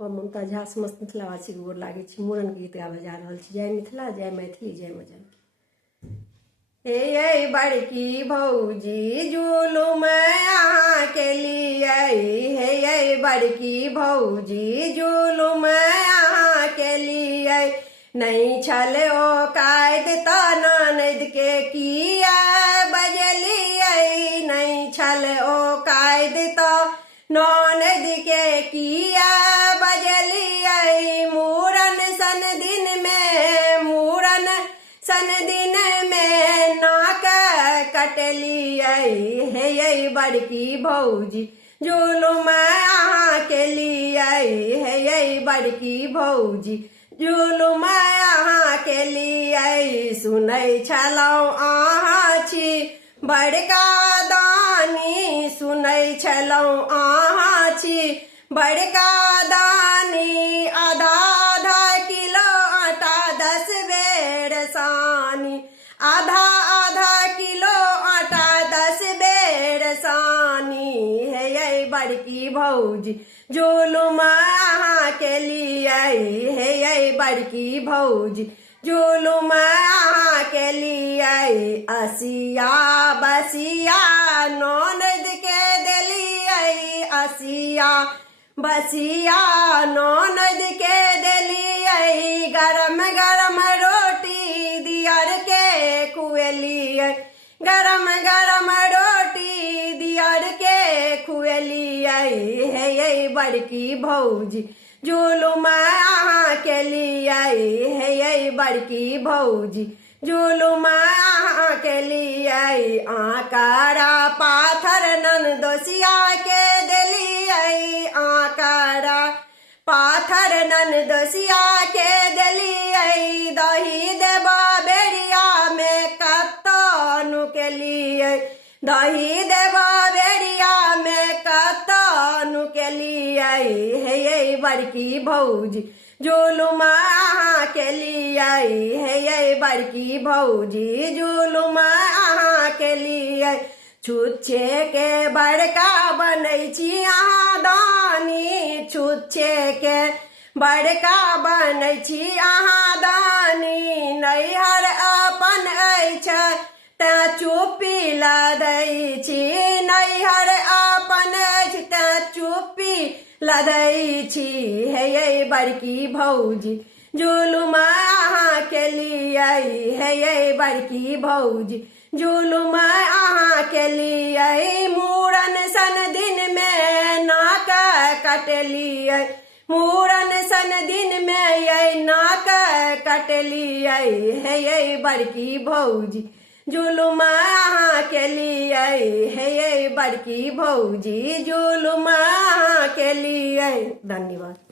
हम ममता झा समस्त मिथिलावासी के गोर लागे छी। मूड़न के गीत गाबे जा रहल छी। जय मिथिला, जय मैथिली, जय माँ जानकी। हे बड़की भौजी जुलुम अहाँ के लिए, हे बड़की भौजी जुलुम अहाँ के लिए। नहीं छल ओ कायद त ननद के किया बजलिए, नहीं छल ओ कायद त ननद के किया बजलिए। मूरन सन दिन में, मूरन सन दिन में नाक कटलिए, हे बड़की भौजी जुलुम अहाँ के लिए, हे बड़की भौजी जुलुम अहाँ के लिए। सुनै छलहुँ अहाँ छी बड़का दानी, सुनै छलहुँ अहाँ छी बड़का दानी। आधा आधा किलो आटा 10 बेर सानी, आधा आधा किलो आटा 10 बेर सानी। हे बड़की भौजी जुलुम अहाँ के लिए, हे बड़की भौजी जुलुम अहाँ के लिए। असिया बसिया ननद के देलिए, असिया बसिया ननद के देलिए। गरम गरम रोटी दियर के खुएलिए, गरम गरम रोटी दियर के खुएलिए। हे बड़की भौजी जुलुम अहाँ के लिए, हे बड़की भौजी जुलुम अहाँ के लिए। आकारा पाथर ननदोसिया के देलिए, आकारा पाथर ननदोसिया के देलिए। दही देबा बेरिया में कतनु के लिए, दही देबा बेरिया में कतनु के लिए। हे बड़की भौजी जुलुम अहाँ के लिए, हे बड़की भौजी जुलुम अहाँ के लिए। छुच्छे के बड़का बनै छी अहाँ दानी, छुच्छे के बड़का बनै छी अहाँ दानी। नैहर अपन अछि तेँ चुप्पी लदै छी, नैहर अपन अछि तेँ चुप्पी लदै छी। हे बड़की भौजी जुलुम अहाँ के लिए, हे बड़की भौजी जुलुम अहाँ के लिए। मूरन सन दिन में नाक कटलिए, मूरन सन दिन में ये नाक कटलिए। हे बड़की भौजी जुलुम अहाँ के लिए, हे बड़की भौजी जुलुम अहाँ के लिए। धन्यवाद।